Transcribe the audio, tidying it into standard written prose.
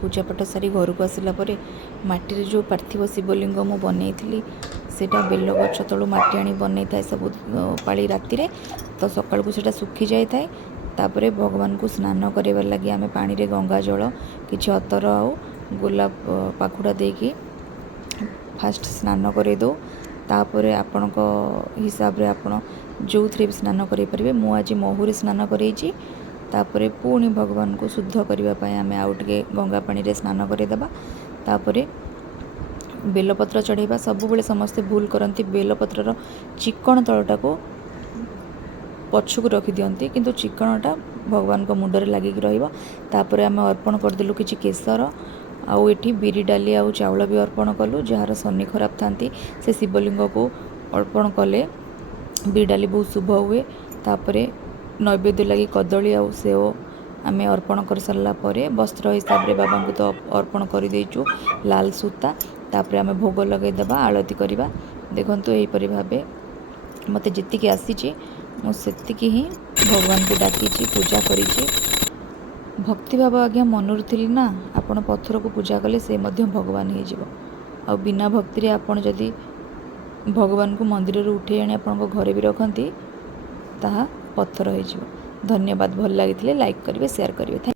पूजापाठ सारी घर को आसला मटी जो पार्थिव शिवलिंग मु बनई सेटा बेल गछ तलू मटी आनी बनई था सब पाली राति रे तो सकाल को सेटा सुखी जाए थाए तापरे भगवान को स्नान करवा लगी आम पानी रे गंगा जल किछि अतर आउ गोलाप पाखुड़ा देकी फास्ट स्नान करे दो तापर आपण हिसाब रे आपण जो थे भी स्नान करें मु आज महूरी स्नान करेची तापरे पुणी भगवान को शुद्ध करने आम आउ टे गंगा पानी रे स्नान करदेबा तापरे बेलपत्र चढ़ेबा सब बेले समस्ते भूल करती बेलपत्र चिकण तलटा को पछक रखी दियंती किंतु चिकणटा भगवान को मुंडरे लगिक रहिबा तापरे आम अर्पण करदेलु किछि केसर आउ एठी बिरी डाली आउ चाउल भी अर्पण कलु जार शनि खराब थांती से शिवलिंग को अर्पण कले बिरी डाली बहुत शुभ हुए तापरे नैवेद्य लगी कदली आउ सेव आम अर्पण कर सारा पर वस्त्र हिसाब रे बाबा को तो अर्पण कर देचु लाल सूता तापरे आम भोग लगेदेबा आलती करवा देखंतु एहीपरि भाबे मते जितिकी आसीची मु सेतिकी ही भगवान को डाकी पूजा करी भक्ति भाव आज्ञा मनर थी ना आपण पत्थर को पूजा कले से मध्य भगवान हो बिना भक्ति रे आपण जदि भगवान को मंदिर रू उठे आनी आपण घरे भी रखती ताहा पत्थर हो। धन्यवाद। भल लगी लाइक करेंगे शेयर करेंगे।